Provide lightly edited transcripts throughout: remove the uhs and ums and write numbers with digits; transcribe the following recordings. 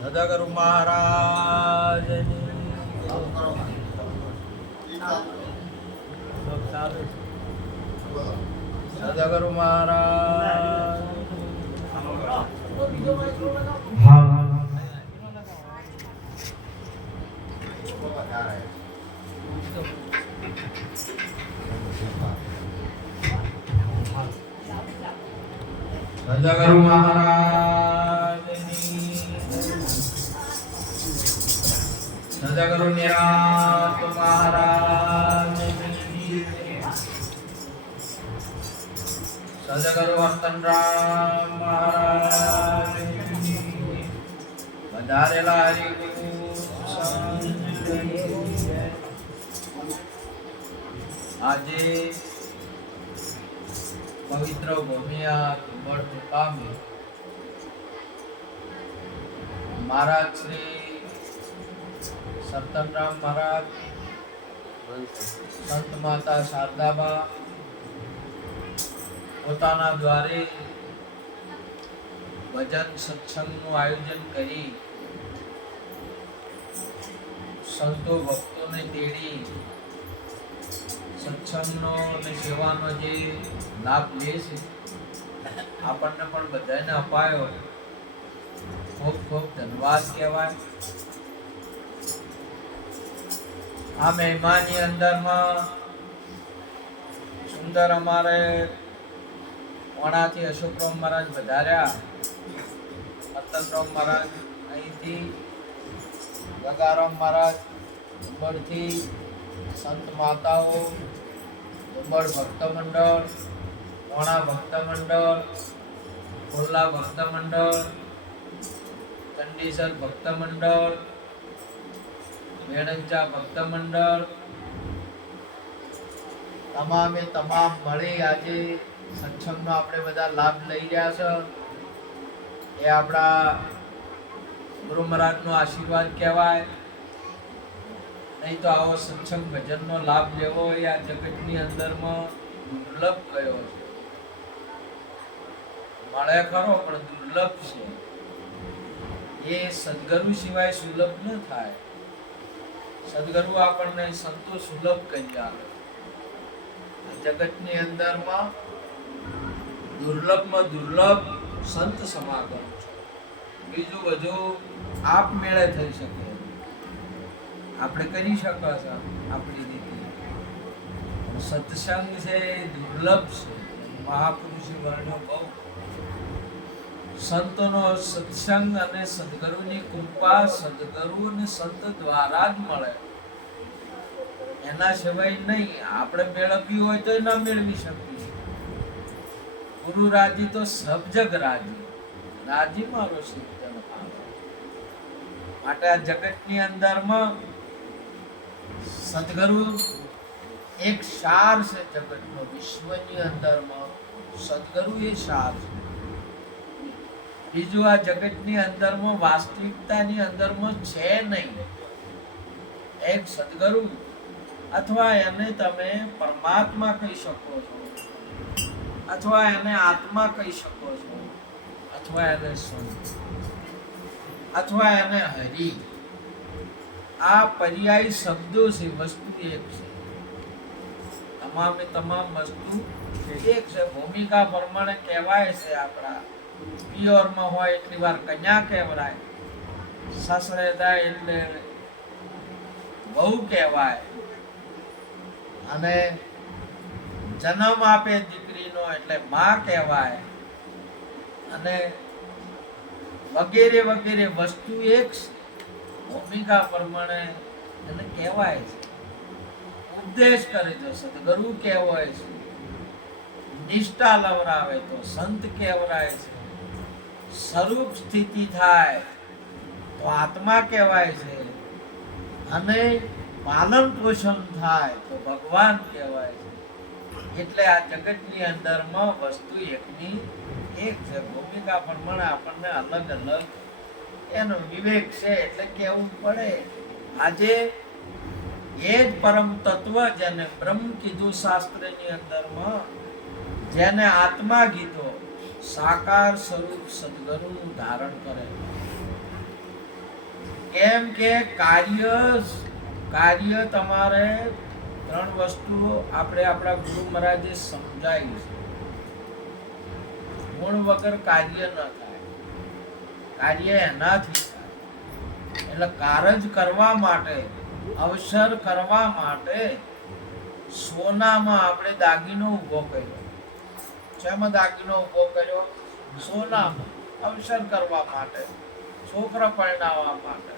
સદગુરુ મહારાજ સદગુરુ મહારાજ સદગુરુ મહારાજ સદગુરુ નિરાત મહારાજ સદગુરુ વર્તનરામ મહારાજ વધારેલા હરિગુરુ આજે પવિત્ર ભૂમિયા કુંભળ મુકામે મહારાજ શ્રી સતનરામ મહારાજ સંત માતા શારદાબા પોતાના દ્વારે ભજન સત્સંગનું આયોજન કરી સંતો ભક્તોને તેડી સત્સંગનો અને સેવાનો જે લાભ લે છે આપણને પણ બધાને અપાયો ખૂબ ખૂબ ધન્યવાદ કહેવાય. આ મહેમાનની અંદરમાં સુંદર અમારે વણાથી અશોકરામ મહારાજ વધાર્યા, રતનરામ મહારાજ અહીંથી, ગગારામ મહારાજ ઉંબરથી, સંત માતાઓ, ઉંબર ભક્ત મંડળ, વણા ભક્ત મંડળ, ખોલ્લા ભક્ત મંડળ, ચંડીસર ભક્ત મંડળ, મેણંચા ભક્ત મંડળ, તમામે તમામ મળી આજે સત્સંગનો આપણે બધા લાભ લઈ રહ્યા છે. એ આપણા ગુરુ મહારાજનો આશીર્વાદ કહેવાય. નહીં તો આવો સત્સંગ ભજનનો લાભ લેવો એ આ જગતની અંદરમાં દુર્લભ કયો છે. મળે ખરો પણ દુર્લભ છે. એ સદગુરુ સિવાય સુલભ ન થાય. સદગુરુ આપણને સંતો સુલભ કરી આવે. જગતની અંદરમાં દુર્લભમાં દુર્લભ સંત સમાગમ છે. બીજું બધું આપમેળે થઈ શકે, આપણે કરી શકો છો આપણી રીતે. સત્સંગ છે દુર્લભ છે. મહાપુરુષે વર્ણ્યો બહુ. સંતોનો સત્સંગ અને સદગુરુની કૃપા સદગુરુ અને સંત દ્વારા જ મળે. એના સિવાય નહીં. આપણે મેળવ્યું હોય તો ના મેળવી શકીએ. ગુરુ રાજી તો સબ જગ રાજી, રાજી મારો સિદ્ધન માટે આ જગતની અંદરમાં સદગુરુ એક સાર છે. જગતનો વિશ્વની અંદરમાં સદગુરુ એ સાર છે. બીજું આ જગતની અંદરમાં વાસ્તવિકતાની અંદરમાં છે નહીં. એક સદગુરુ અથવા એને તમે પરમાત્મા કહી શકો છો, અથવા એને આત્મા કહી શકો છો, અથવા એને સંત, અથવા એને હરિ. આ પર્યાય શબ્દો છે. વસ્તુ એક છે. તમામે તમામ વસ્તુ એક છે. ભૂમિકા પ્રમાણે કહેવાય છે. આપણા પિયરમાં હોય એટલી વાર કન્યા કહેવાય, સાસરે જાય એટલે બહુ કહેવાય, અને જન્મ આપે દીકરીનો એટલે માં કહેવાય, અને વગેરે વગેરે વસ્તુ એક ભૂમિકા પ્રમાણે એને કહેવાય છે. ઉપદેશ કરે તો સદગુરુ કહેવાય છે. નિષ્ઠા લવરાવે તો સંત કહેવાય છે. સ્વરૂપ સ્થિતિ થાય તો આત્મા કહેવાય છે. અને પાલન પોષણ થાય તો ભગવાન કહેવાય છે. એટલે આ જગતની અંદરમાં વસ્તુ એકની એક છે. ભૂમિકા પ્રમાણે આપણને અલગ અલગ એનો વિવેક છે એટલે કહેવું પડે. આજે એ જ પરમ તત્વ જેને બ્રહ્મ કીધું શાસ્ત્રની અંદરમાં, જેને આત્મા ગીતો સાકાર સ્વરૂપ સદગુરુ ધારણ કરે. કેમ કે કાર્ય તમારે ત્રણ વસ્તુઓ આપણે આપણા ગુરુ મહારાજે સમજાવી છે. ગુણ વગર કાર્ય ન થાય, કાર્ય એનાથી થાય. એટલે કારજ કરવા માટે, અવસર કરવા માટે સોનામાં આપણે દાગીનો ઊભો કર્યો. શેમાં દાગીનો ઊભો કર્યો? સોનામાં. અવસર કરવા માટે, છોકરા પરણાવવા માટે.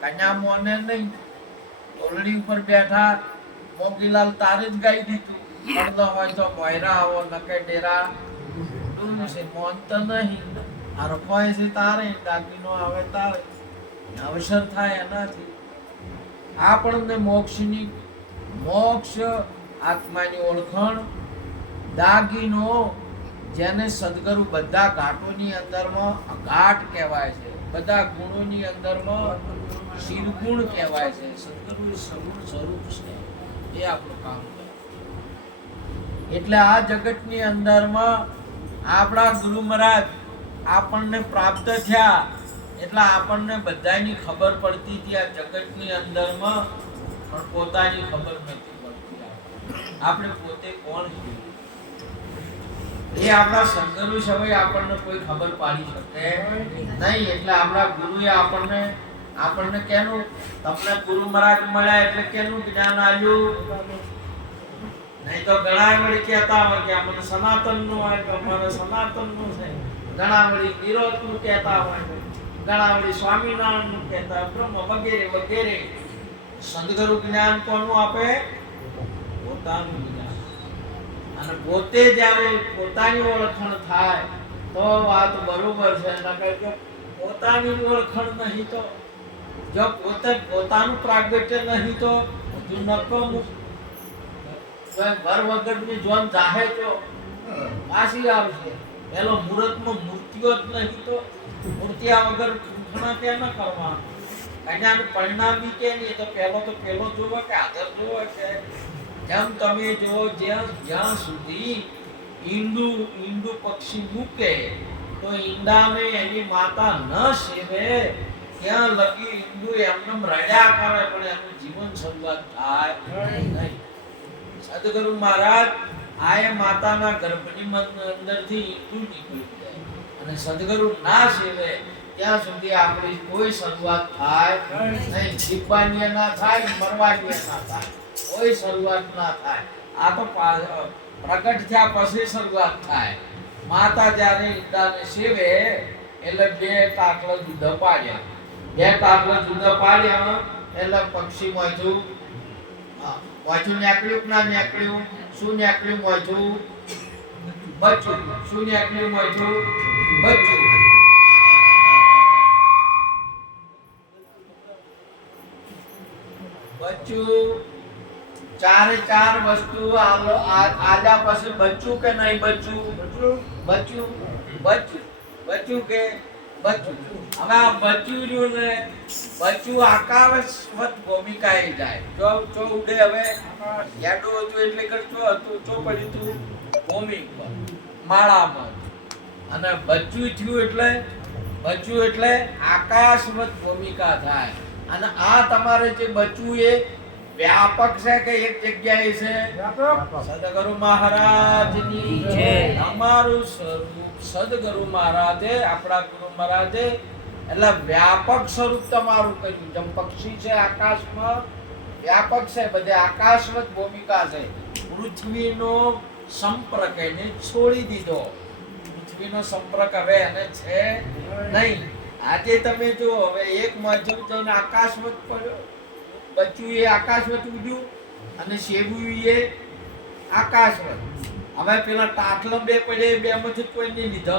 કન્યા મોને નહીં, ઓલડી ઉપર બેઠા મોગીલાલ તારે જ ગાઈ દીધું. પડદો હોય તો મોયરા આવો, નકે ડેરા છે, મોન તો નહીં. હરખોય છે તારે, દાગીનો આવે તારે. અવસર થાય એનાથી આપણને મોક્ષ આત્માની ઓળખાણ. દાગીનો જેને સદગુરુ બધા ઘાટોની અંદરમાં અઘાટ કહેવાય છે, બધા ગુણોની અંદરમાં શિરગુણ કહેવાય છે. સદગુરુ સગુણ સ્વરૂપ છે, એ આપણું કામ કરે. એટલે આ જગતની અંદરમાં આપણા ગુરુ મહારાજ આપણને પ્રાપ્ત થયા એટલે આપણને બધાની ખબર પડતી હતી આ જગતની અંદરમાં, પણ પોતાની ખબર નથી પડતી. આપણે પોતે કોણ છીએ એ આપણા સદગુરુ સિવાય આપણને કોઈ ખબર પાડી શકે નહીં. એટલે આપણા ગુરુએ આપણને કેનું, તમને ગુરુ મહારાજ મળ્યા એટલે કેનું જ્ઞાન આવ્યું? નહીં તો ઘણા વળી કહેતા હોય કે આપણને સનાતનનું હોય કે અમારે સનાતનનું છે, ઘણા વળી નિરોધનું કહેતા હોય, ઘણા વળી સ્વામિનારાયણનું કહેતા, બ્રહ્મ વગેરે વગેરે. સદગુરુ જ્ઞાન કોનું આપે? પોતાનું જ્ઞાન. અને પોતે જ્યારે પોતાની ઓળખાણ થાય તો વાત બરોબર છે. નકર જો પોતાની ઓળખાણ નહીં તો, જો પોતે પોતાનું પ્રાગટ્ય નહીં તો હજુ નકમું ઘર વગરની જોન જાહે તો પાછી આવશે. પેલો મુહૂર્તમાં મૂર્તિઓ જ નહીં તો મૂર્તિયા વગર ઘણા કે ન કરવા. કન્યાનું પરિણામ બી કે નહીં તો પેલો જોવો કે આદર જોવો કે જેમ તમે જો જ્યાં સુધી ઈંડું પક્ષી મૂકે તો ઈંડાને એની માતા ન સેવે ત્યાં લગી ઈંડું એમને રડ્યા કરે, પણ એનું જીવન શરૂઆત થાય નહીં. સદગુરુ મહારાજ આય માતાના ગર્ભની અંદરથી ઈંડું નીકળી જાય અને સદગુરુ ના સેવે ત્યાં સુધી આપણી કોઈ શરૂઆત થાય નહીં. જીવવાની ના થાય, મરવાની ના થાય, કોઈ શરૂઆત ના થાય. આ તો પ્રગટ થયા પછી શરૂઆત થાય. માતા જ્યારે ઈંડાને સેવે એટલે 2 ટાકલા દૂધ પાડ્યા. 2 ટાકલા દૂધ પાડ્યા એટલે પક્ષી મોજું નીકળ્યું ના નીકળ્યું? શું નીકળ્યું? મોજું બચ્ચું. શું નીકળ્યું? મોજું બચ્ચું. બચ્ચું ચારે ચાર વસ્તુ આજા પાસે બચ્ચું કે નહીં? બચ્ચું કે બચ્ચું. હવે આ બચ્ચું રહ્યું ને, બચ્ચું આકાશવત ભૂમિકાએ જાય. જો ઉડે હવે યાડું હતું એટલે કરતો હતું, ચો પડ્યું હતું ભૂમિ પર માળામાં. અને બચ્ચું થયું એટલે આકાશવત ભૂમિકા થાય. અને આ તમારે જે બચ્ચું એ વ્યાપક છે કે એક જગ્યાએ છે? સદગુરુ મહારાજની જય. અમારું સ્વરૂપ સદગુરુ મહારાજે, આપણા ગુરુ મહારાજે એટલે વ્યાપક સ્વરૂપ તમારું કર્યું. જેમ પક્ષી છે આકાશમાં વ્યાપક છે, બધે આકાશવત ભૂમિકા છે. પૃથ્વીનો સંપર્ક એને છોડી દીધો. પૃથ્વીનો સંપર્ક હવે એને છે નહીં. આજે તમે જો હવે એક મજૂર જઈને આકાશવત પડ્યો, બચ્ચું એ આકાશવત ઉડ્યું અને સેવું એ આકાશવત. હવે પેલા ટાટલા 2 પડે, 2 માંથી કોઈ નહીં લીધો.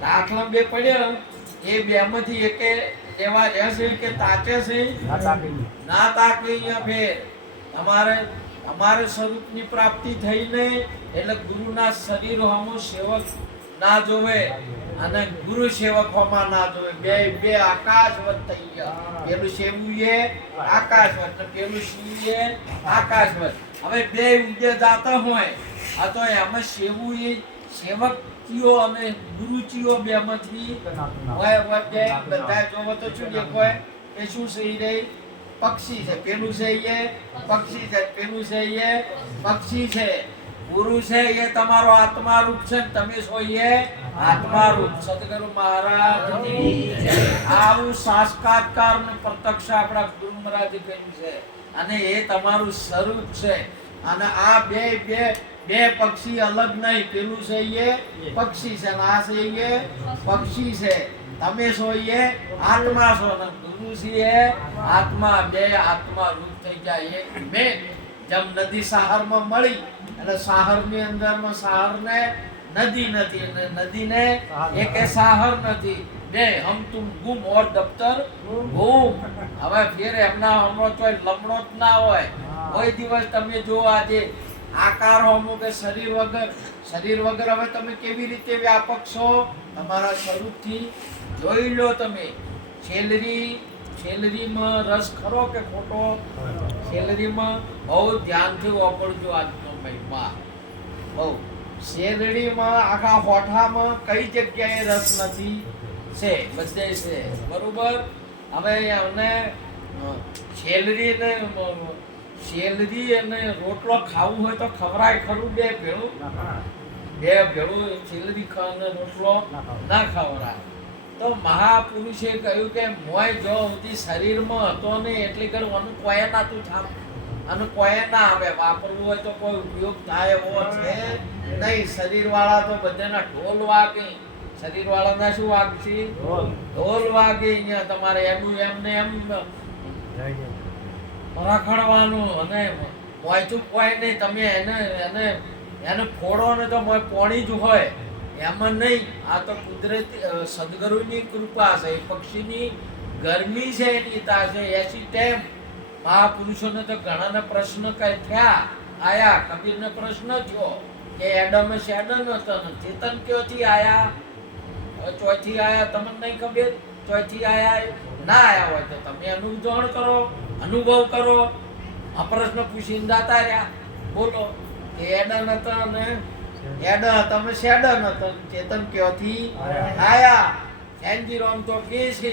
ટાટલા 2 પડ્યા એ 2 માંથી એકે એવા રહેશે કે તાચે છે ના તાકે. અહીંયા ફેર તમારે સ્વરૂપની પ્રાપ્તિ થઈને એટલે ગુરુના શરીર હોમો સેવક ના જોવે અને ગુરુ સેવક હોમાં ના જોવે. બે આકાશવત થઈ ગયા. પેલું સેવું એ આકાશવત, પેલું શિવ એ આકાશવત. હવે બે ઉદે જાતા હોય આ તો એમાં સેવું એ સેવકીઓ અને ગુરુચીઓ બેમાંથી હોય બે બધા જોવો તો શું દેખાય એ શું છે રે પક્ષી છે પેલું છે એ પક્ષી છે પેલું છે એ પક્ષી છે ગુરુ છે એ તમારો આત્મા રૂપ છે તમે છો એ આત્મા રૂપ સદગુરુ મહારાજની આવું સાક્ષાત્કાર ને પ્રત્યક્ષ આપણા ગુરુ મહારાજે કહ્યું છે અને એ તમારું સ્વરૂપ છે અને આ બે પક્ષી અલગ નહીં પેલું છે એ પક્ષી છે અને આ છે એ પક્ષી છે તમે છો એ આત્મા છો અને ગુરુ છે એ આત્મા બે આત્મા રૂપ થઈ ગયા એક મેં જેમ નદી સહારમાં મળી એટલે સહારની અંદરમાં સહારને નદી નથી અને નદીને એક સહાર નથી બે હમ તુમ ગુમ ઓર દફતર ગુમ હવે ફેર એમના હમણો તો લમણો જ ના હોય કોઈ દિવસ તમે જો આજે આકાર હોમો કે શરીર વગર હવે તમે કેવી રીતે વ્યાપક છો તમારા સ્વરૂપથી જોઈ લો તમે સેલરીમાં રસ ખરો કે ખોટો સેલરીમાં બહુ ધ્યાનથી વાપરજો આજનો મહિમા બહુ શેરડીમાં આખા હોઠામાં કઈ જગ્યાએ રસ નથી છે બધે છે બરોબર હવે અમને સેલરી અને રોટલો ખાવું હોય તો ખવરાય ખરું બે ભેળું સેલરી અને રોટલો ના ખવરાય તો મહાપુરુષે કહ્યું કે મોય જો સુધી શરીરમાં હતો ને એટલી ઘડી અનુ કોયા ના તું થાપ અને કોયા ના આવે વાપરવું હોય તો કોઈ ઉપયોગ થાય એવો છે નહીં શરીર વાળા તો બધાના ઢોલ વાગે શરીર વાળાના શું વાગશે ઢોલ વાગે અહીંયા તમારે એનું એમને એમ રખડવાનું અને મોયચું કોઈ નહીં તમે એને ફોડો ને તો મોય પોણી જ હોય એમાં નહીં આ તો કુદરતી સદગુરુની કૃપા છે પક્ષીની ગરમી છે એની તાશે એસી ટાઈમ મહાપુરુષોને તો ઘણાને પ્રશ્ન કઈ થયા આયા કબીરને પ્રશ્ન થયો કે એડમ શેડન હતો ને ચેતન ક્યોથી આયા ચોથી આયા તમને નહીં ખબર ચોથી આયા ના આયા હોય તો તમે અનુભવ કરો આ પ્રશ્ન પૂછીને જાતા રહ્યા બોલો કે એડન હતા ને એડ તમે શેડન હતો ચેતન ક્યોથી આયા સેન્જીરોમ તો કે છે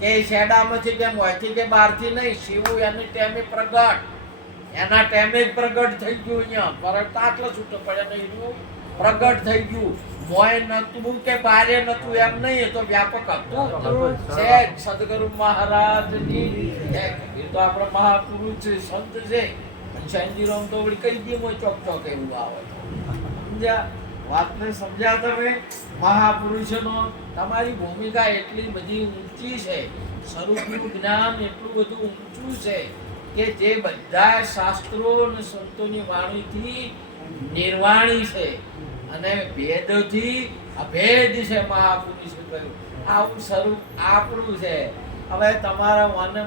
કે શેડામાંથી કેમ હોયથી કે બહારથી નહીં શિવું એની ટાઈમે એના ટાઈમે જ પ્રગટ થઈ ગયું અહીંયા પરત આટલો છૂટો પડે નહીં પ્રગટ થઈ ગયું મોય નતું કે બારે નતું એમ નહીં એ તો વ્યાપક હતું છે સદગુરુ મહારાજની એ તો આપણો મહાપુરુષ છે સંત છે શેન્જીરોમ તો વળી કઈ દે મોય ચોક એવું આવે સમજ્યા વાતને સમજ્યા તમે મહાપુરુષનો તમારી ભૂમિકા એટલી બધી ઊંચી છે સ્વરૂપનું જ્ઞાન એટલું બધું ઊંચું છે કે જે બધા શાસ્ત્રો અને સંતોની વાણીથી નિર્વાણી છે અને ભેદથી અભેદ છે મહાપુરુષે કહ્યું આવું સ્વરૂપ આપણું છે હવે તમારા મને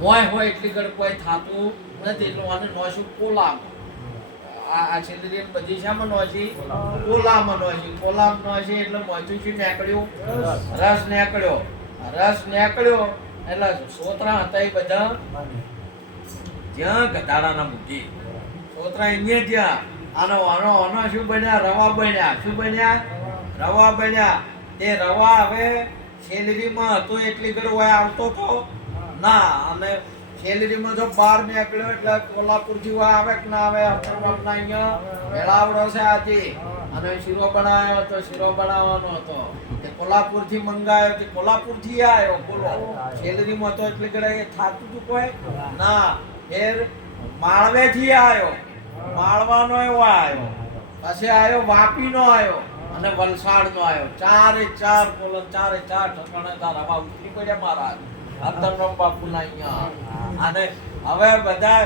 મોય હોય એટલી ઘડી કોઈ થતું નથી એટલે મને નોશું કોલામ આ છેલ્લી બધી શામાં નોશી કોલામાં નોશી એટલે મોચું નીકળ્યું રસ નીકળ્યો એટલે સોતરા હતા એ બધા જ્યાં ગધાડાના મૂકી સોતરા અહીંયા જ્યાં આનો શું બન્યા રવા બન્યા તે રવા હવે સેલરીમાં હતો એટલી ઘડી હોય આવતો તો ના અને સેલરીમાં જો બહાર નીકળ્યો એટલે કોલ્હાપુરથી આવે કે ના આવે અપરના અહીંયા મેળાવડો છે આજે અને શીરો બનાવ્યો તો શીરો બનાવવાનો હતો તે કોલ્હાપુરથી મંગાયો તે કોલ્હાપુરથી આવ્યો બોલો સેલરીમાં તો એટલે ઘડે થાતું તું કોઈ ના ફેર માળવેથી આવ્યો માળવાનો એવો આવ્યો પછી આવ્યો વાપીનો આવ્યો અને વલસાડનો આવ્યો ચારે ચાર ઠકાણે તારા રવા ઉતરી પડ્યા મહારાજ અતનરામ બાપુના અહીંયા અને હવે બધા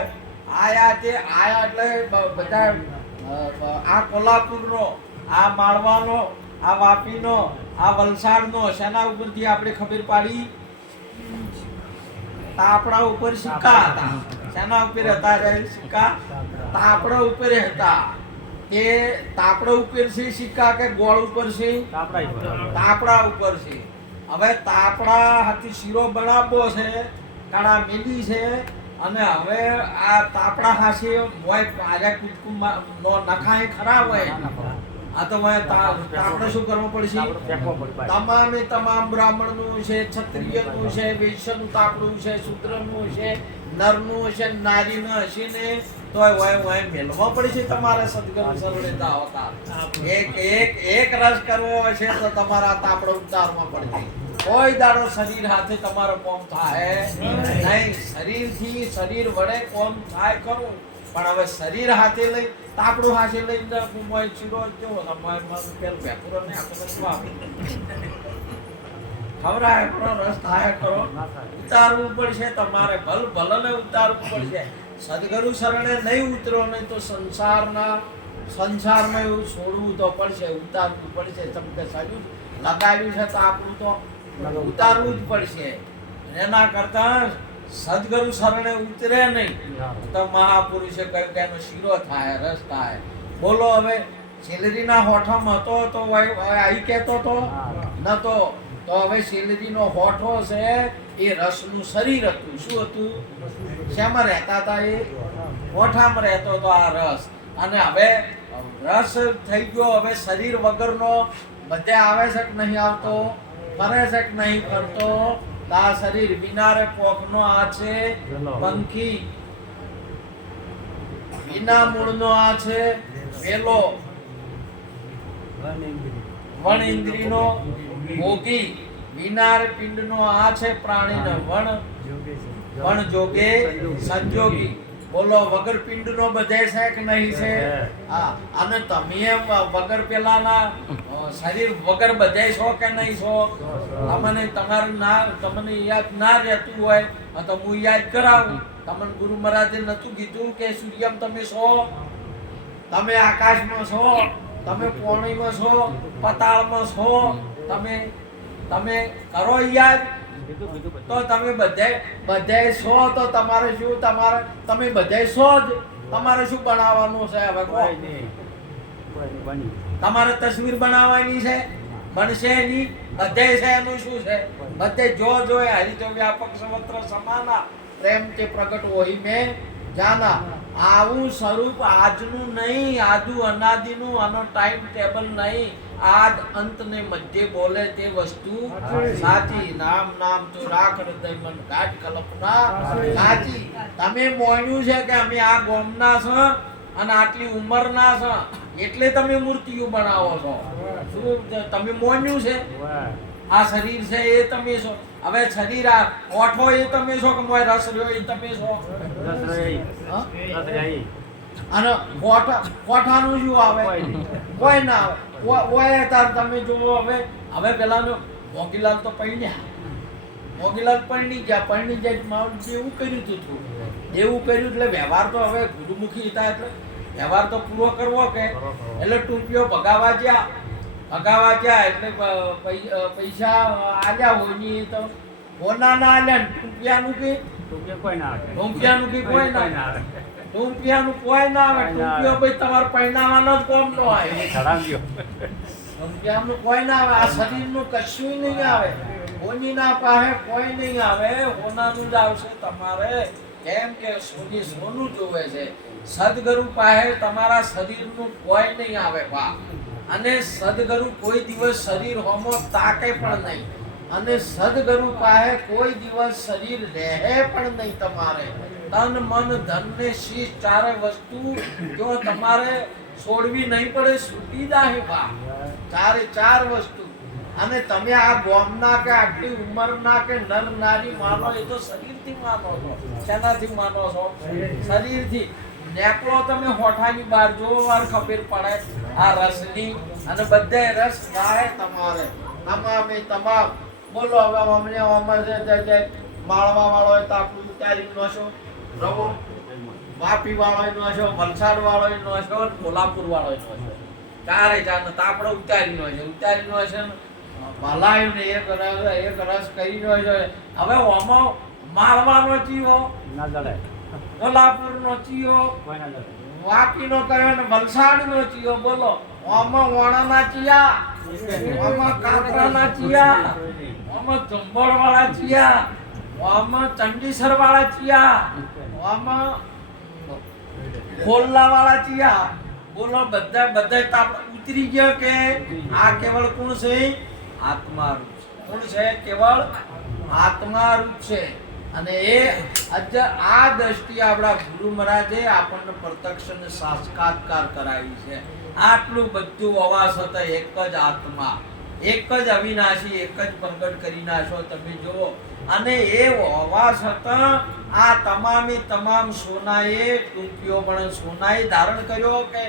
આયા એટલે બધા આ કોલ્હાપુરનો આ માળવાનો આ વાપીનો આ વલસાડનો શેના ઉપરથી આપણે ખબર પાડી તાપડા ઉપર સિક્કા હતા શેના ઉપર હતા સિક્કા તાપડા ઉપર હતા તે તાપડા ઉપર છે સિક્કા કે ગોળ ઉપર છે તાપડા ઉપર છે હવે તાપડા હાથી શીરો બનાવવો છે કાળા મેલી છે અને હવે આ તાપડા હાસી હોય આજા કુટુંબ નો નખાય ખરા હોય આ તો હોય આપણે શું કરવું પડશે તમામે તમામ બ્રાહ્મણનું છે ક્ષત્રિયનું છે વૈશ્યનું તાપડું છે શૂદ્રનું છે નરનું છે નારીનું હશે ને તો હોય મેળવા પડશે તમારે સદગુરુ સરળતા હોતા એક રસ કરવો હશે તો તમારા તાપડો ઉતારવા પડશે કોઈ દાડો શરીર હાથે તમારો કોમ થાય નહીં શરીર વડે કોમ થાય ખરું પણ હવે શરીર હાથે લઈ તાપડું હાથે લઈને મોય ચીડો કેવો મોય મન પેલ વેકરો ને આખો ખવરાય કરો રસ થાય કરો ઉતારવું પડશે તમારે ભલને ઉતારવું પડશે સદગુરુ શરણે નહીં ઉતરો નહીં તો સંસારમાં એવું છોડવું તો પડશે ઉતારવું પડશે તમને સજુ લગાવ્યું છે તો આપણું તો ઉતારવું જ પડશે એના કરતા સદગુરુ શરણે ઉતરે નહીં તો મહાપુરુષે કહ્યું કે એનો શીરો થાય રસ થાય બોલો હવે સેલરીના હોઠમ હતો તો આઈ કહેતો તો નતો તો હવે સેલરીનો હોઠો છે એ રસનું શરીર હતું શું હતું શેમાં રહેતા હતા એ હોઠામાં રહેતો હતો આ રસ અને હવે રસ થઈ ગયો હવે શરીર વગરનો બધે આવે છે કે નહીં આવતો ફરે છે કે નહીં ફરતો આ શરીર વિનારે પોખનો આ છે પંખી વિના મૂળનો આ છે પેલો વણ ઇન્દ્રિયનો ભોગી વિનાર પિંડનો આ છે પ્રાણીનો વણ જોગે સંજોગી બોલો વગર પિંડનો બધે છે કે નહીં છે હા અને તમે વગર પેલાના શરીર વગર બધે છો કે નહીં છો તમને યાદ ના રહેતું હોય તો હું યાદ કરાવું તમને ગુરુ મહારાજે નતું કીધું કે સૂર્યમ તમે છો તમે આકાશમાં છો તમે પાણીમાં છો પતાળમાં છો તમે કરો યાદ તો તમે બધે છો તો તમારે શું તમે બધે છો જ તમારે શું બનાવવાનું છે હવે તમારે તસવીર બનાવવાની છે બનશે નહીં બધે છે એનું શું છે બધે જો હરી જો વ્યાપક સર્વત્ર સમાના પ્રેમ કે પ્રગટ હોઈ મેં જાના આવું સ્વરૂપ આજનું નહીં આજુ અનાદિનું આનો ટાઈમ ટેબલ નહીં આદ અંત ને મધ્ય બોલે તે વસ્તુ સાચી નામ તો રાખ હૃદય મન કાઢ કલ્પના સાચી તમે મોણ્યું છે કે અમે આ ગોમના છે અને આટલી ઉંમરના છે એટલે તમે મૂર્તિઓ બનાવો છો શું તમે મોણ્યું છે આ શરીર છે એ તમે છો હવે શરીર આ ઓઠો એ તમે છો કે મોય રસ રહ્યો એ તમે છો અને કોઠાનું શું આવે કોઈ ના આવે ઓય તાર તમે જુઓ હવે પેલાનો મોગીલાલ તો મોગીલાલ પરણી જાય માઉન્ટ જેવું કર્યું હતું એવું કર્યું એટલે વ્યવહાર તો હવે ગુરુમુખી હતા એટલે વ્યવહાર તો પૂરો કરવો કે એટલે ટૂંકીઓ ભગાવા ગયા એટલે પૈસા આલ્યા હોય ની તો હોના ના આલ્યા ટૂંપિયાનું કે કોઈ ના આવે ટૂંપિયાનું કોઈ ના આવે ટૂંપિયો ભાઈ તમારે પૈણાવાનો જ કોમ નો આવે ટૂંપિયાનું કોઈ ના આવે આ શરીરનું કશું નહીં આવે હોની ના પાસે કોઈ નહીં આવે હોનાનું જ આવશે તમારે કેમ કે સોનું જોવે છે સદગુરુ પાસે તમારા શરીરનું કોઈ નહીં આવે બા અને સદગુરુ કોઈ દિવસ શરીર હોમો તાકે પણ નહીં અને સદગુરુ પાસે કોઈ દિવસ શરીર રહે પણ નહીં તમારે તન મન ધન ને શીશ ચારે વસ્તુ જો તમારે છોડવી નહીં પડે છૂટી જાય બા ચાર વસ્તુ અને તમે આ ગોમના કે આટલી ઉંમરના કે નર નારી માનો એ તો શરીરથી માનો છો શેનાથી માનો છો શરીરથી નેકળો તમે હોઠાની બહાર જોવો વાર ખબર પડે આ રસની અને બધે રસ ગાય તમારે તમામ બોલો હવે અમને માળવા વાળો હોય તો આપણું ઉતારી નો છો રવો વાપી વાળો નો છો વલસાડ વાળો નો છો કોલ્હાપુર વાળો નો છો ચારે ચાર તાપડો ઉતારી નો છે ભલાયું ને એક રસ કરી નો છે હવે ઓમાં માળવાનો ચીયો ના જડે કોલ્હાપુર નો ચીયો વાપી નો કયો ને વલસાડ નો ચીયો બોલો ઓમાં વાણા ના ચિયા ઓમાં કાકરા ના ચિયા ઓમાં જંબળ વાળા ચિયા આમાં ચંડીસર વાળા ચિયા, આમાં ખોલ્લા વાળા ચિયા. બોલો બધા બધા તાપ ઉતરી ગયા કે આ કેવળ કોણ છે? આત્મા રૂપ છે. કોણ છે? કેવળ આત્મા રૂપ છે. અને એ આ દ્રષ્ટિએ આપણા ગુરુ મહારાજે આપણને પ્રત્યક્ષ અને સાક્ષાત્કાર કરાવી છે. આટલું બધું હોવા છતાં એક જ આત્મા, એક જ અવિનાશી, એક જ પ્રગટ કરી નાખો તમે જુઓ. અને એ હોવા છતાં આ તમામે તમામ સોનાએ ટૂંકીઓ પણ સોનાએ ધારણ કર્યો કે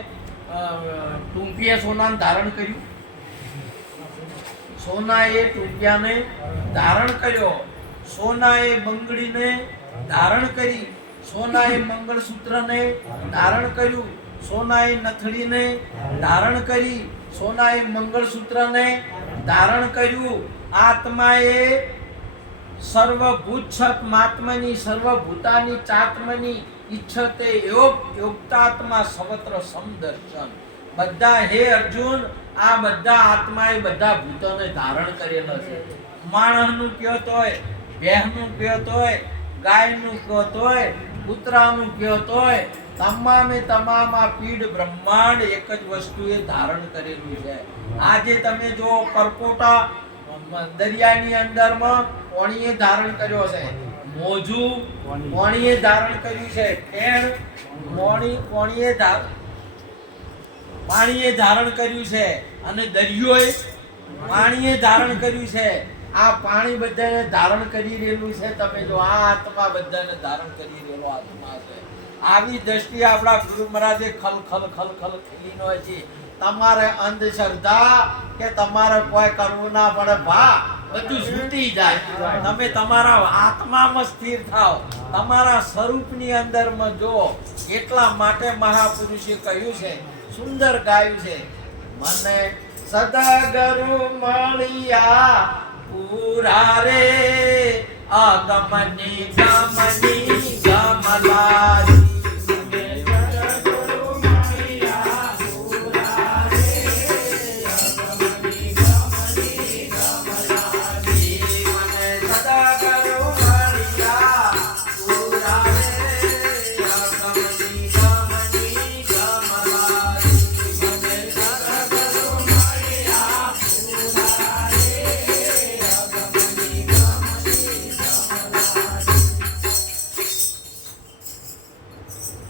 ટૂંકીએ સોનાને ધારણ કર્યું? સોનાએ ટૂંકિયાને ધારણ કર્યો, સોનાએ બંગડીને ધારણ કરી, સોનાએ મંગળસૂત્રને ધારણ કર્યું, સોનાએ નથડીને ધારણ કરી, સોનાએ મંગળસૂત્રને ધારણ કર્યું. આત્માએ સર્વભૂત સત્માત્મની સર્વભૂતાની ચાત્મની ઈચ્છતે યોગતાત્મા સર્વત્ર સમદર્શન. બધા હે અર્જુન, આ બધા આત્માએ બધા ભૂતોને ધારણ કરેલો છે. માણસનું કહેતો હોય, ભેંસનું કહેતો હોય, ગાયનું કહેતો હોય, કૂતરાનું કહેતો હોય, તમામે તમામ આ પીડ બ્રહ્માંડ એક જ વસ્તુએ ધારણ કરેલું છે. આજે તમે જો પરપોટા દરિયાની અંદરમાં પાણીએ ધારણ કર્યો છે, મોજું પાણીએ ધારણ કર્યું છે, ફેણ પાણીએ ધારણ કર્યું છે, અને દરિયોએ પાણીએ ધારણ કર્યું છે. આ પાણી બધાને ધારણ કરી રહેલું છે. તમે જો આ આત્મા બધાને ધારણ કરી રહેલો આત્મા છે. આવી દ્રષ્ટિએ આપણા ગુરુ મહારાજે ખલ ખલ ખલ ખલ ખીલી નો છે. તમારે અંધશ્રદ્ધા કે તમારે કોઈ કરવું ના પડે, ભા બધું છૂટી જાય. તમે તમારા આત્મામાં સ્થિર થાઓ, તમારા સ્વરૂપની અંદરમાં જો. એટલા માટે મહાપુરુષે કહ્યું છે, સુંદર ગાયું છે, મને સદગુરુ મળ્યા પૂરા રે આગમની ગમની ગમલારી.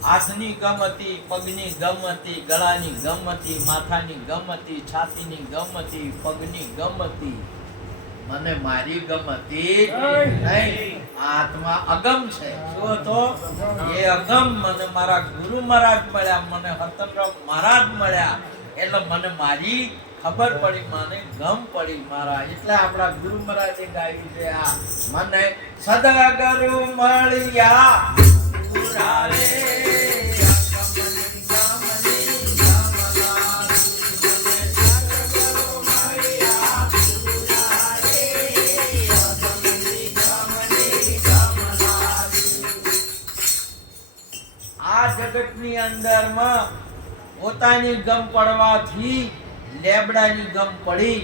હાથની ગમ હતી, પગની ગમ હતી, ગળાની ગમ હતી, માથાની ગમ હતી, છાતીની ગમ હતી, પગની ગમ હતી. મને મારી ગમ હતી નહીં. આત્મા અગમ છે. શું હતો એ? અગમ. મને મારા ગુરુ મહારાજ મળ્યા, મને હતનરામ મહારાજ મળ્યા, એટલે મને મારી ખબર પડી, મને ગમ પડી મારા. એટલે આપણા ગુરુ મહારાજે ગાયું છે આ, મને સદગુરુ મળ્યા પૂરા રે. જગતની અંદરમાં પોતાની ગમ પડવાથી લેબડાની ગમ પડી,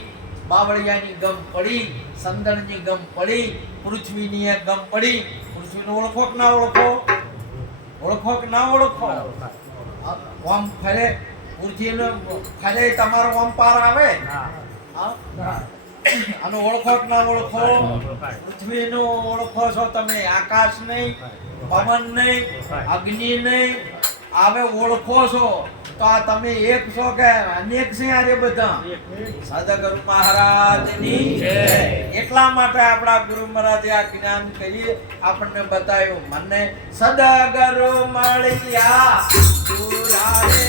બાવળિયાની ગમ પડી, સંદણની ગમ પડી, પૃથ્વીની એક ગમ પડી. પૃથ્વીનો ઓળખો કે ના ઓળખો? ઓળખો કે ના ઓળખો? ઓમ ફરે પૃથ્વીનો ફરે તમારો ઓમ પાર આવે. અને ઓળખો કે ના ઓળખો? પૃથ્વીનો ઓળખો છો તમે, આકાશ નહીં, પવન નહીં, અગ્નિ નહીં, આવે ઓળખો છો. તો આ તમે એક છો કે અનેક છે? આરે બધા સદગુરુ મહારાજની જય. એટલા માટે આપણા ગુરુ મહારાજે આ જ્ઞાન કરી આપણને બતાવ્યું, મને સદગુરુ મળ્યા પૂરા રે.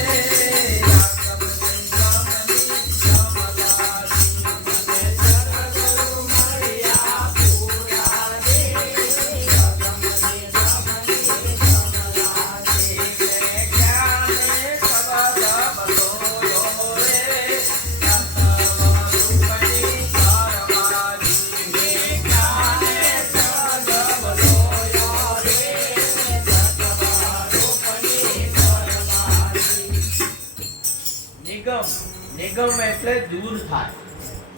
નિગમ એટલે દૂર થાય.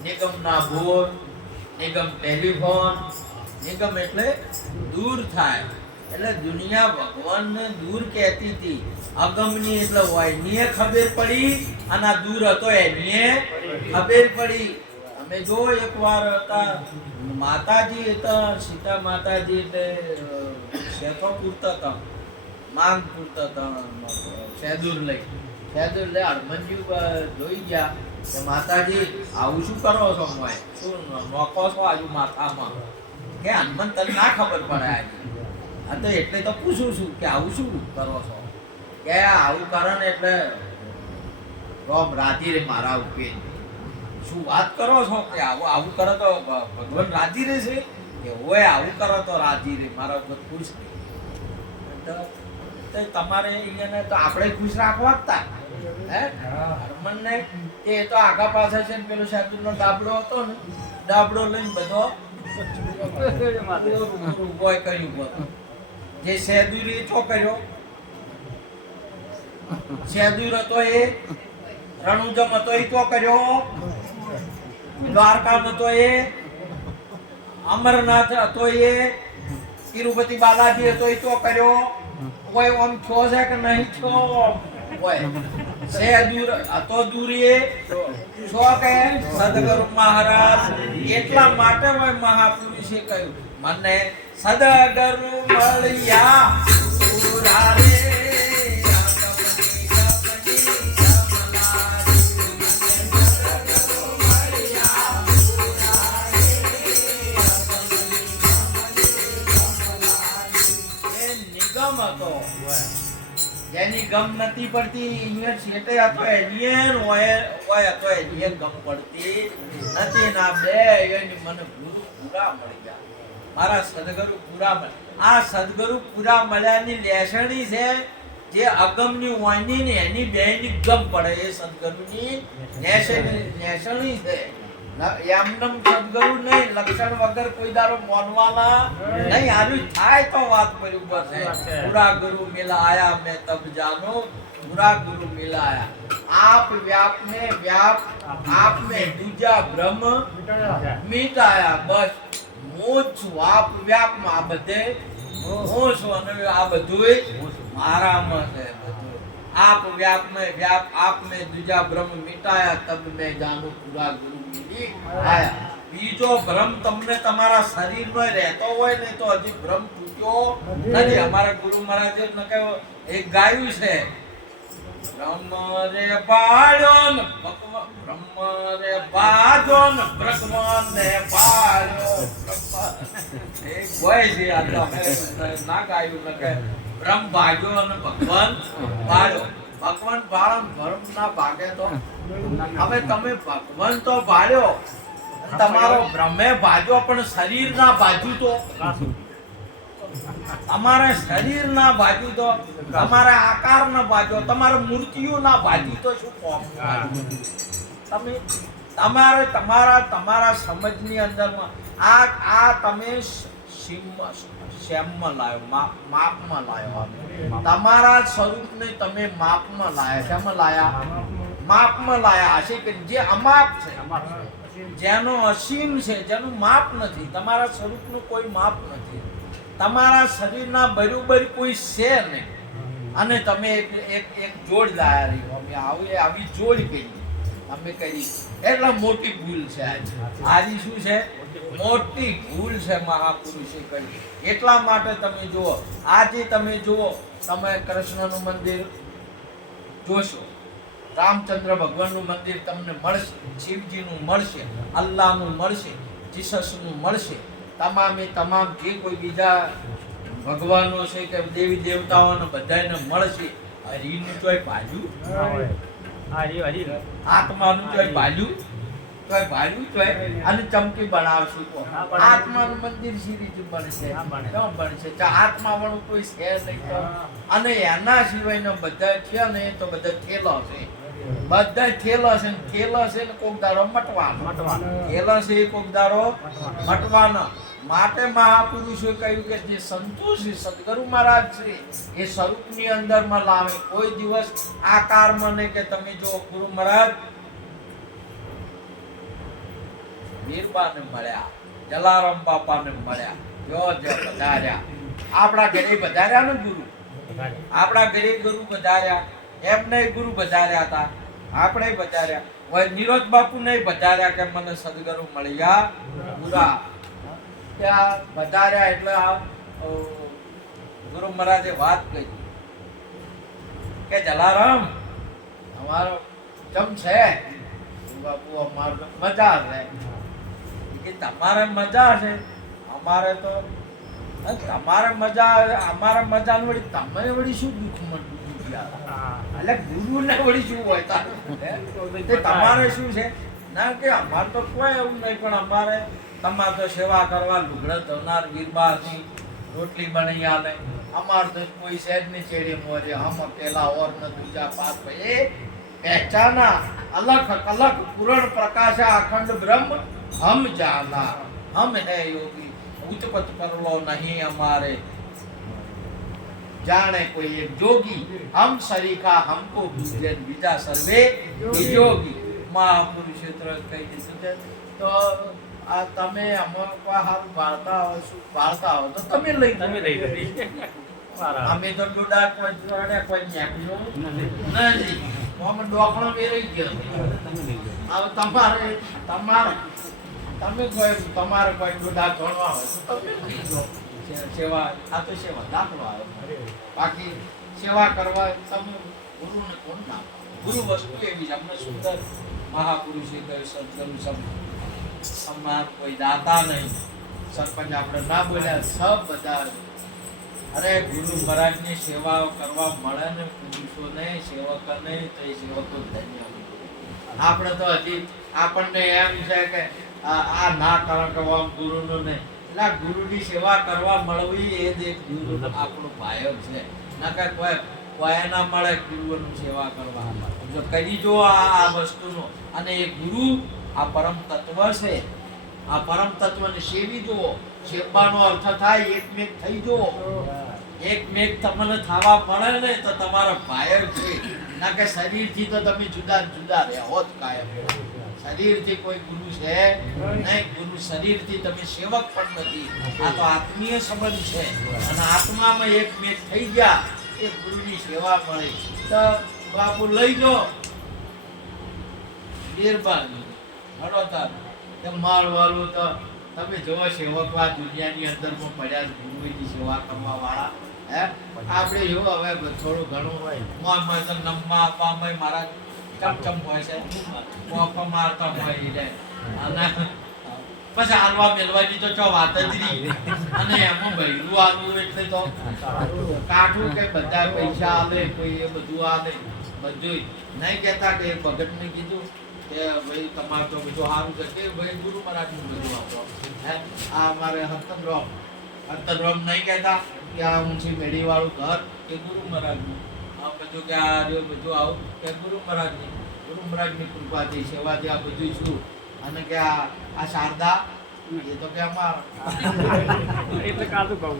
નિગમ ના બોર્ડ, નિગમ ટેલિફોન, નિગમ એટલે દૂર થાય. એટલે દુનિયા ભગવાનને દૂર કહેતી હતી. અગમની એટલે હોય ની ખબર પડી અને આ દૂર હતો એની ખબર પડી. અમે જો એકવાર હતા માતાજી હતા સીતા માતાજી એટલે શેતો પૂરતા હતા માંગ પૂરતા હતા સેદુર લઈ હનુમાનજી જોઈ ગયા કે માતાજી આવું શું કરો છો મોય શું નોકો છો આજુ માથામાં કે હનુમાન તને ના ખબર પડે આજે આ તો એટલે તો પૂછું છું કે આવું શું કરો છો કે આવું કારણ એટલે રોમ રાધી રે મારા ઉપર શું વાત કરો છો કે આવું કરો તો ભગવાન રાજી રહેશે કે હોય આવું કરો તો રાજી રે મારા ઉપર ખુશ તો તમારે એને તો આપણે ખુશ રાખવા જ તા હે હરમનને એ તો આગા પાછળ છે ને પેલો સાધુનો ડાબડો હતો ને ડાબડો લઈને બધો ઉભોય કર્યું બધું જે સેદુરી ચો કર્યો સેદુર હતો એ રણુજમ હતો એ ચો કર્યો દ્વારકા હતો એ અમરનાથ હતો એ તિરુપતિ બાલાજી હતો એ ચો કર્યો કોઈ ઓમ છો છે કે નહીં છો કોઈ સે દૂર હતો દૂરીએ છો કે સદગુરુ મહારાજ એટલા માટે હોય મહાપુરુષે કહ્યું મને સદગુરુ મળ્યા પુરારે જેની ગમ નથી પડતી અહીંયા છેટે હતો એલિયન હોય હતો એલિયન ગમ પડતી નથી ના બે એની મને ગુરુ પૂરા મળી ગયા મારા સદગુરુ પૂરા મળ્યા આ સદગુરુ પૂરા મળ્યાની લેસણી છે જે અગમની વાણી ને એની બેની ગમ પડે એ સદગુરુની લેસણી છે એમનમ સદગુરુ નહીં લક્ષણ વગર કોઈ દારો મોનવાના નહીં આનું થાય તો વાત બરોબર છે પૂરા ગુરુ મિલાયા મેં તબ જાનો પૂરા ગુરુ મિલાયા આપ વ્યાપ ને વ્યાપ આપ में दूजा ब्रह्म मिटाया बस હું છું આપ વ્યાપ માં બધે હું છું અને આ બધું મારામાં છે બધું आप व्याप में व्याप आप में दूजा ब्रह्म मिटाया तब मैं जानू पूरा गुरु આયા બીજો ભ્રમ તમને તમારા શરીરમાં રહેતો હોય ને તો હજી ભ્રમ તૂટ્યો નથી અમારા ગુરુ મહારાજે ન કહ્યું એક ગાયું છે બ્રહ્મ રે પાળ્યો ને બ્રહ્મ રે બાજો ને ભગવાન ને પાળ્યો એક હોય છે આ તો ના ગાયું ન કહે બ્રહ્મ ભાગ્યો અને ભગવાન પાળ્યો ભગવાન બાળન ભરમ ના ભાગે તો હવે તમે ભગવાન તો ભાળ્યો તમારો બ્રહ્મે ભાજો પણ શરીર ના ભાજુ તો તમારે શરીર ના ભાજુ તો તમારા આકાર ના ભાજો તમારે મૂર્તિઓ ના ભાજુ તો શું કોમ તમે તમારે તમારા સમજની અંદરમાં આ તમે શેમમાં લાયો માપમાં લાયો તમારા સ્વરૂપને તમે માપમાં લાયા શેમાં લાયા માપમાં લાયા હશે કે જે અમાપ છે જેનો અસીમ છે જેનું માપ નથી તમારા સ્વરૂપનું કોઈ માપ નથી તમારા શરીરના બરોબર કોઈ છે નહીં અને તમે એક જોડ લાયા રહ્યો અમે આવી જોડ કરી અમે કરી એટલે મોટી ભૂલ છે આજે શું છે મોટી ભૂલ છે મહાપુરુષે કરી એટલા માટે તમે જુઓ આજે તમે જુઓ તમે કૃષ્ણનું મંદિર જોશો રામચંદ્ર ભગવાનનું મંદિર તમને મળશે શિવજીનું મળશે અલ્લાહનું મળશે જીસસનું મળશે તમામે તમામ જે કોઈ બીજા ભગવાનો છે કે દેવી દેવતાઓને બધાને મળશે હરિનું ચોય ભાજુ આત્માનું ચોય ભાજુ અને ચમકી બનાવશું આત્માનું મંદિર સિરીજ બનશે આત્મા વાળું કોઈ છે નહીં અને એના સિવાયના બધા છે ને તો બધા થેલો છે બધા થેલો છે ને થેલો છે ને કોક દારો મટવાનો થેલો છે કોક દારો મટવાનો માટે મહાપુરુષોએ કહ્યું કે જે સંતોષી સદગુરુ મહારાજ છે એ સ્વરૂપની અંદરમાં લાવે કોઈ દિવસ આકારમાં નહીં કે તમે જો ગુરુ મહારાજ મીરબાને મળ્યા જલારામ બાપાને મળ્યા જો પધાર્યા. આપણા ઘરે પધાર્યા ને ગુરુ, આપણા ઘરે ગુરુ પધાર્યા, એમને ગુરુ પધાર્યા હતા, આપણે પધાર્યા. હવે નિરોધ બાપુ નહીં પધાર્યા કે મને સદગુરુ મળ્યા પૂરા. ત્યાં પધાર્યા એટલે આ ગુરુ મહારાજે વાત કહી કે જલારામ અમારો જમ છે બાપુ, અમારે મજા છે. કે તમારે મજા છે, અમારે તો તમારે મજા, અમારે મજા નું વળી તમે વળી શું દુઃખ મળતું એટલે ગુરુ ને વળી શું હોય તમારે શું છે ના? કે અમારે તો કોઈ એવું નહીં, પણ અમારે તમારે તો સેવા કરવા, લુગડા ધોનાર વીરબાની રોટલી બનાવી આલે. અમારે તો કોઈ શહેર ની ચેડી મોરે હમ અકેલા ઓર ન દૂજા પાસ ભાઈ पहचाना अलख अलख पूर्ण प्रकाश अखंड ब्रह्म हम जाना हम है योगी उच्चपत परलो नहीं हमारे जाने कोई एक जोगी हम सरीखा हमको भूजन बीजा सर्वे योगी महापुरुष कही દીધું. તો આ તમે અમાર કોઈ હારું બાળતા હો, સુખ બાળતા હો તો તમે લઈ અમે તો ડોડા કોઈ જોડે કોઈ ન્યાકનો નથી. મોહમ્મદ ડોકણો વેરી ગયો. હવે તમારે તમે કોઈ તમારે કોઈ ડોડા જોડવા હોય તો તમે લઈ જાઓ. સેવા આ તો સેવા દાખલો આવે. બાકી સેવા કરવા તમે ગુરુને કોણ ના? ગુરુ વસ્તુ એવી અમને સુંદર મહાપુરુષે કહ્યું સદગુરુ સમાન કોઈ દાતા નહીં. સરપંચ આપણે ના બોલ્યા, સબ બધા અરે ગુરુ મહારાજની સેવા કરવા મળે ને પુરુષોને સેવકોને તો એ સેવકો ધન્ય. આપણે તો હજી આપણને એમ છે કે આ ના કારણ કરવા ગુરુનો નહીં. એટલે ગુરુની સેવા કરવા મળવી એ જ એક ગુરુ આપણો ભાય છે. નકર કોઈ ના મળે ગુરુની સેવા કરવા. જો કરી જો આ વસ્તુનો, અને એ ગુરુ આ પરમ તત્વ છે. આ પરમ તત્વને સેવી જુઓ. સેવાનો અર્થ થાય એકમેક થઈ જુઓ. એકમેક તમને થવા મળે ને તો તમારા ભાઈ છે. ના કે શરીરથી તો તમે જુદા જુદા રહો જ કાયમ. શરીરથી કોઈ ગુરુ છે નહીં. ગુરુ શરીરથી તમે સેવક પણ નથી. આ તો આત્મીય સંબંધ છે. અને આત્મામાં એકમેક થઈ ગયા એ ગુરુની સેવા મળે. તો બાપુ લઈ જો મહેરબાની હડો તાર મારવાળું તો તમે જોવો સેવક આ દુનિયાની અંદરમાં પડ્યા ગુરુની સેવા કરવા વાળા. હે આપણે એવું હવે થોડું ઘણું હોય મોહમ્મદ નમ્મા આપવામાં મારા ચમચમ હોય છે, મોફા મારતા હોય એટલે અને પછી હાલવા મેલવાની તો ચો વાત જ નહીં. અને એમાં બૈરું આલવું એટલે તો કાઠું કે બધા પૈસા આલે, કોઈ એ બધું આલે, બધું નહીં કહેતા કે ભગતને કીધું કે ભાઈ તમારે તો બધું સારું છે કે ભાઈ ગુરુ મહારાજનું બધું આપો. હે આ અમારે હંતનરોમ નહીં કહેતા કે આ ઊંચી મેળી વાળું ઘર કે ગુરુ મહારાજનું, આ બધું કે આ બધું આવું કે ગુરુ મહારાજની કૃપાથી સેવાથી આ બધું છું. અને કે આ શારદા એ તો કે અમાર એટલે કાતું કહું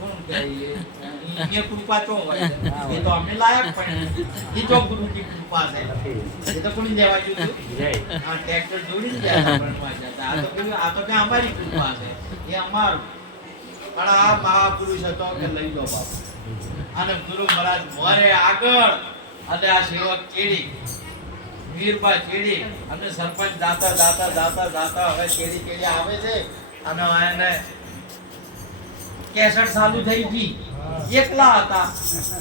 કોણ કહે એ કૃપા તો હોય એ તો અમે લાયક પણ એ તો ગુરુની કૃપા છે. એ તો કોની દેવા જોયું આ ટ્રેક્ટર જોડી જાય ભણવા જતા. આ તો કે અમારી કૃપા છે, એ અમારું. પણ આ મહાપુરુષ હતો કે લઈ લો બાપુ. અને ગુરુ મહારાજ મોરે આગળ અને આ સેવક ચેડી વીરબા ચેડી અને સરપંચ દાતા હવે ચેડી આવે છે. અને એને કેસેટ ચાલુ થઈ ગઈ. એકલા હતા.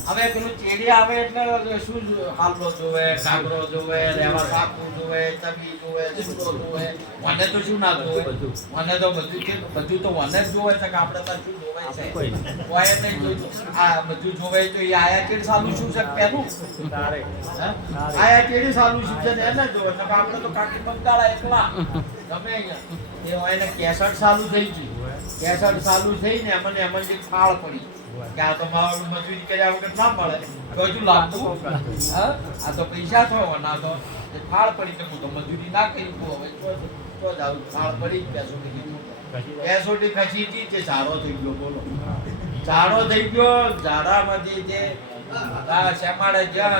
હવે પેલું ચેડી આવે એટલે શું હાલો જોવે, કાગરો જોવે, રેવા સાપુ જોવે, તબી જોવે, સુરો જોવે. મને તો શું ના જોવે? મને તો બધું તો મને જ જોવે છે કે આપણે તો શું જોવે છે કોઈ નહીં જોયું. આ બધું જોવે તો એ આયા ચેડી ચાલુ શું છે પેલું આયા ચેડી ચાલુ શું છે એને જોવે તો આપણે તો કાકી બંગાળા એકલા ગમે અહીંયા એ એને કેસેટ ચાલુ થઈ ગઈ. કેસેટ ચાલુ થઈને એમને જે ફાળ પડી કે આ તો મારું મજૂરી કર્યા વગર ના મળે તો હજુ લાગતું. આ તો પૈસા થયો ના તો ફાળ પડી તો હું તો મજૂરી ના કરી હવે તો જાવ ફાળ પડી પેસોટી ખસી ગઈ તે ઝાડો થઈ ગયો. બોલો ઝાડો થઈ ગયો. ઝાડામાંથી જે શેમાડે ગયા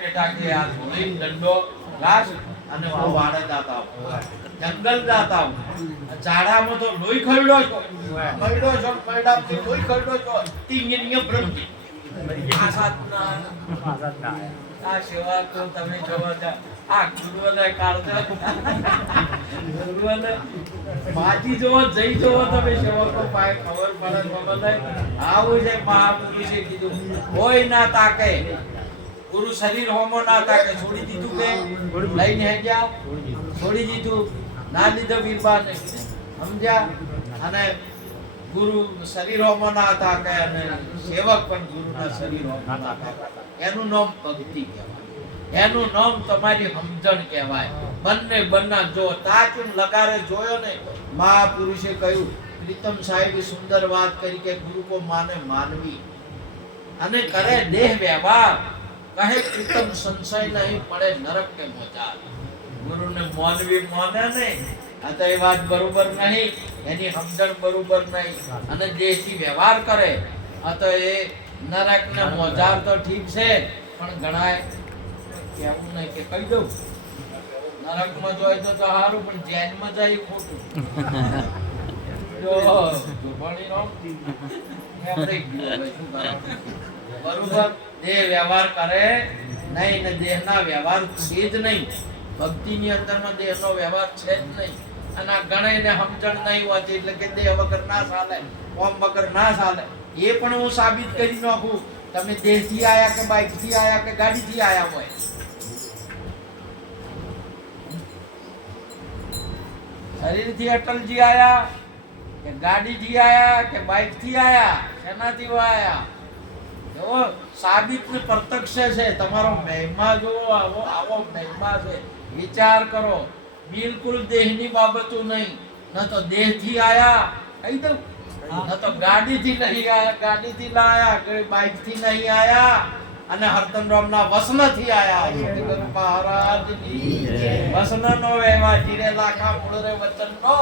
બેટા કે આ ધોળી દંડો ઘાસ અને વાડે દાતા જંગલ જાતા હું ઝાડામાં તો લોહી ખરડો છો ખરડો છો ખરડાથી લોહી ખરડો છો તીંગીની બ્રહ્મજી આ સાધના આ સેવા તો તમે જોવા જા આ ગુરુને કાઢતા ગુરુને માજી જોવો જઈ જોવો તમે સેવકો પાય ખબર પડે મને આવું છે મહાપુરુષે કીધું કોઈ ના તાકે ગુરુ શરીર હોમો ના તાકે છોડી દીધું કે લઈને હે ગયા છોડી દીધું ના લીધો વીરબાને સમજ્યા અને ગુરુ શરીર હોમો ના તાકે અને સેવક પણ ગુરુના શરીર હોમો ના તાકે એનું નામ ભક્તિ કહેવાય એનું નામ તમારી સમજણ કહેવાય બંને જો તાચું લગારે જોયો ને મહાપુરુષે કહ્યું પ્રીતમ સાહેબે સુંદર વાત કરી કે ગુરુ કો માને માનવી અને કરે દેહ વ્યવહાર કહે પ્રીતમ સંશય નહીં પડે નરક કે મોચાર ગુરુને માનવી માને નહીં આ તો એ વાત બરોબર નહીં એની સમજણ બરોબર નહીં અને દેહથી વ્યવહાર કરે આ તો એ નરક ને મોજાર તો ઠીક છે પણ ગણાય કેવું નહીં કે કહી દઉં નરકમાં જોય તો સારું પણ જેલમાં જાય ખોટું જો ભણી નો એમ થઈ ગયું શું કરવાનું બરોબર દેહ વ્યવહાર કરે નહીં ને દેહના વ્યવહાર છે જ નહીં ભક્તિની અંદરમાં દેહનો વ્યવહાર છે જ નહીં અને આ ગણાઈને સમજણ નહીં હોતી એટલે કે દેહ વગર ના ચાલે ઓમ વગર ના ચાલે એ પણ હું સાબિત કરી નાખું તમે દેહથી આયા કે બાઇકથી આયા કે ગાડીથી આયા હોય શરીરથી અટલજી આયા કે ગાડીથી આયા કે બાઇકથી આયા શેનાથી આયા જો સાબિત ને પ્રત્યક્ષ છે તમારો મહિમા જો આવો મહિમા છે વિચાર કરો બિલકુલ દેહની બાબતો નહીં ન તો દેહથી આયા કહી દઉં ન તો ગાડીથી નહીં આયા ગાડીથી લાયા કે બાઇકથી નહીં આયા અને હરતનરામના વસનથી આયા સદગુરુ મહારાજની વસનનો વ્યવહાર જીરે લાખા મૂળરે વચનનો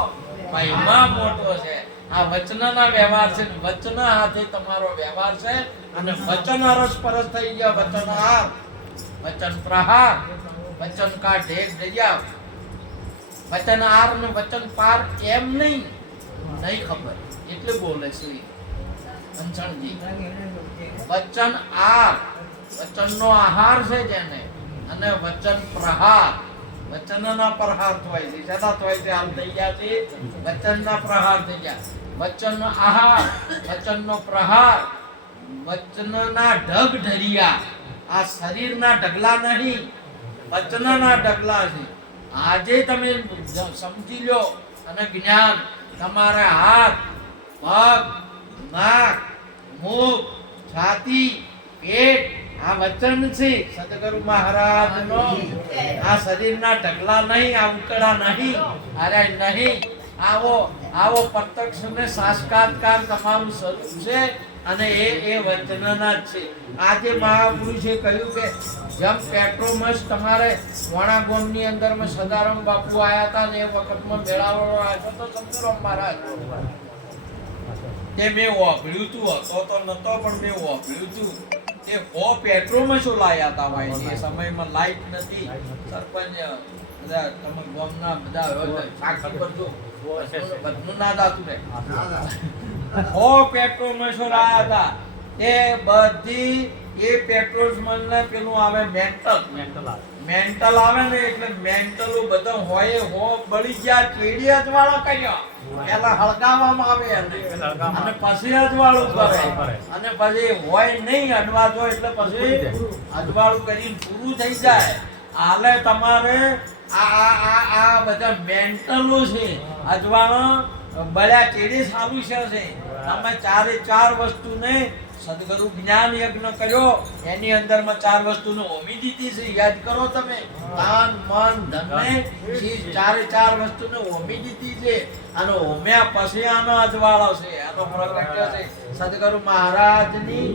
મહિમા મોટો છે આ વચનના વ્યવહાર છે વચન હાથે તમારો વ્યવહાર છે અને વચન અરસ પરસ થઈ ગયા વચન હાર વચન પ્રહાર વચન કા ઢેક દરિયા વચન આર ને વચન પાર એમ નહીં ખબર એટલે બોલે છે અંચણજી વચન આર વચનનો આહાર છે જેને અને વચન પ્રહાર વચનના પ્રહાર થાય છે સદા થાય છે આમ થઈ ગયા છે વચનના પ્રહાર થઈ ગયા વચન આહાર વચનનો પ્રહાર વચનના ઢગ ઢરિયા આ શરીરના ઢગલા નહીં વચનના ઢગલા છે આજે તમે સમજી લો અને જ્ઞાન તમારે હાથ પગ નાક મુખ છાતી પેટ આ વચન છે સદગુરુ મહારાજનો આ શરીરના ઢગલા નહીં આ ઉકળા નહીં અરે નહીં આવો પ્રત્યક્ષ ને સાક્ષાત્કાર તમારું સ્વરૂપ છે અને એ વચનના જ છે આજે મહાપુરુષે કહ્યું કે જેમ પેટ્રોમસ તમારે વાણા ગામની અંદરમાં સદારામ બાપુ આયા હતા ને એ વખતમાં મેળાવડો આવ્યો તો સદગુરુ મહારાજ તે મેં વાપર્યું તું હતો તો નતો પણ મેં વાપર્યું તું એ પેટ્રોલમાં શું લાયા હતા ભાઈ એ સમયમાં લાઈટ નથી સરપંચ બધા તમે ગામના બધા સાક્ષી બધું બધું ના દાતું ને પેટ્રોલમાં શું લાયા હતા એ બધી એ પેટ્રોલ ને પેલું આવે મેન્ટલ આવે ને એટલે મેન્ટલો બધા હોય બળી ગયા ચેડી અજવાળા કર્યા પેલા હળગાવવામાં આવે અને પછી અજવાળું કરે અને પછી હોય નહીં અડવાજો એટલે પછી અજવાળું કરીને પૂરું થઈ જાય હાલે તમારે આ બધા મેન્ટલો છે અજવાળા બળ્યા ચેડી સારું છે તમે ચારે ચાર વસ્તુને સદગુરુ જ્ઞાન યજ્ઞ કર્યો એની અંદરમાં ચાર વસ્તુને હોમી દીધી છે યાદ કરો તમે તન મન ધન ચારે ચાર વસ્તુને હોમી દીધી છે અને હોમ્યા પછી આનો અજવાળો છે આનો પ્રગટ્ય છે સદગુરુ મહારાજની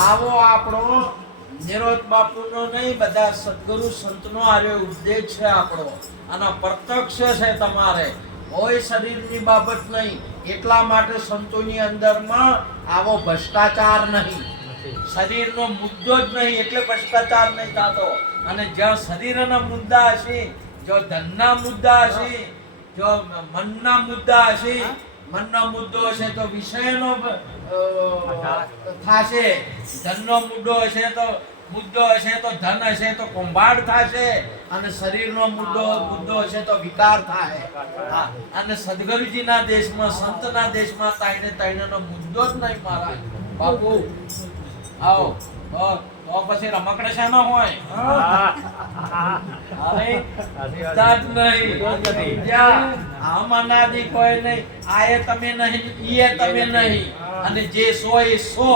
આવો આપણો નિરોધ બાપુનો નહીં બધા સદગુરુ સંતનો આર્યો ઉપદેશ છે આપણો આનો પ્રત્યક્ષ છે તમારે કોઈ શરીરની બાબત નહીં એટલા માટે સંતોની અંદરમાં આવો ભ્રષ્ટાચાર નહીં શરીરનો મુદ્દો જ નહીં એટલે ભ્રષ્ટાચાર નહીં થતો અને જ્યાં શરીરના મુદ્દા હશે જો ધનના મુદ્દા હશે, જો મનના મુદ્દા હશે, મનનો મુદ્દો હશે તો વિષયનો થાશે, ધનનો મુદ્દો હશે તો ધન હશે તો કુંભાડ થાશે, અને શરીરનો મુદ્દો હશે તો વિકાર થાય. હા, અને સદગુરુજીના દેશમાં, સંતના દેશમાં તાઈનો મુદ્દો જ નહીં મહારાજ. બાપુ આવો તો પછી રમકડે શાનો હોય? અરે મુદ્દા જ નહીં. જ્યાં આમ અનાદિ કોઈ નહીં, આએ તમે નહીં, ઈએ તમે નહીં, અને જે સો એ સો.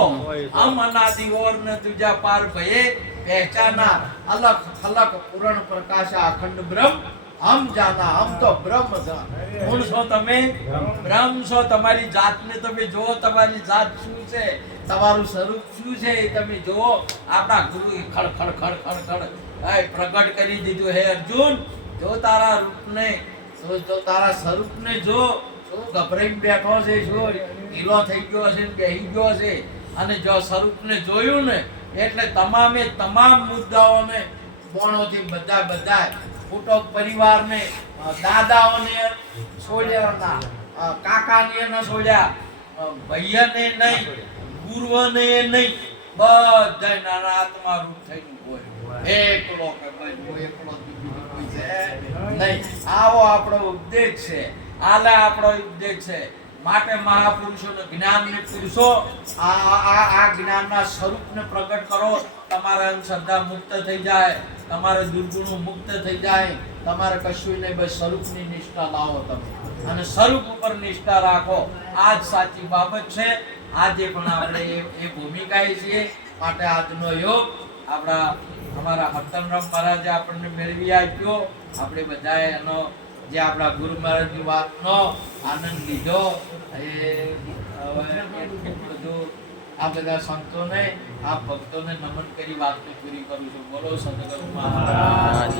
હમ અનાદિ ઓર ન તુજા પાર ભયે પહેચાના, અલખ ખલક પૂરણ પ્રકાશ અખંડ બ્રહ્મ હમ જાના. હમ તો બ્રહ્મ જાન. કોણ છો તમે? બ્રહ્મ છો. તમારી જાતને તમે જુઓ, તમારી જાત શું છે, તમારું સ્વરૂપ શું છે એ તમે જુઓ. આપણા ગુરુએ ખડ ખડ ખડ ખડ ખડ પ્રગટ કરી દીધું. હે અર્જુન, જો તારા રૂપને, જો તારા સ્વરૂપને જો, શું ગભરાઈને બેઠો છે, શું ઢીલો થઈ ગયો છે, બેહી ગયો છે, અને જો સ્વરૂપને જોયું ને એટલે તમામે તમામ મુદ્દાઓને બોણોથી બધા ફૂટો પરિવારને, દાદાઓને છોડ્યા, કાકાને ન છોડ્યા, ભૈયાને નહીં, ગુરુઓને નહીં, બધા નાના આત્મા રૂપ થઈને હોય. એકલો કે ભાઈ હું એકલો, બીજું કોઈ છે નહીં. આવો આપણો ઉપદેશ છે, આલે આપણો ઉપદેશ છે. માટે મહાપુરુષોનો જ્ઞાનને પુરુષો આ જ્ઞાનના સ્વરૂપને પ્રગટ કરો. તમારા અંધશ્રદ્ધા મુક્ત થઈ જાય, તમારે દુર્ગુણો મુક્ત થઈ જાય, તમારે કશું નહીં, બસ સ્વરૂપની નિષ્ઠા લાવો તમે, અને સ્વરૂપ ઉપર નિષ્ઠા રાખો. આ જ સાચી બાબત છે. આજે પણ આપણે એ ભૂમિકાએ છીએ. માટે આજનો યોગ અમારા હતનરામ મહારાજે આપણને મેળવી આપ્યો. આપણે બધાએ એનો જે આપણા ગુરુ મહારાજની વાતનો આનંદ લીધો. એ બધું આ બધા સંતોને, આ ભક્તોને નમન કરી વાતને પૂરી કરું છું. બોલો સદગુરુ મહારાજ.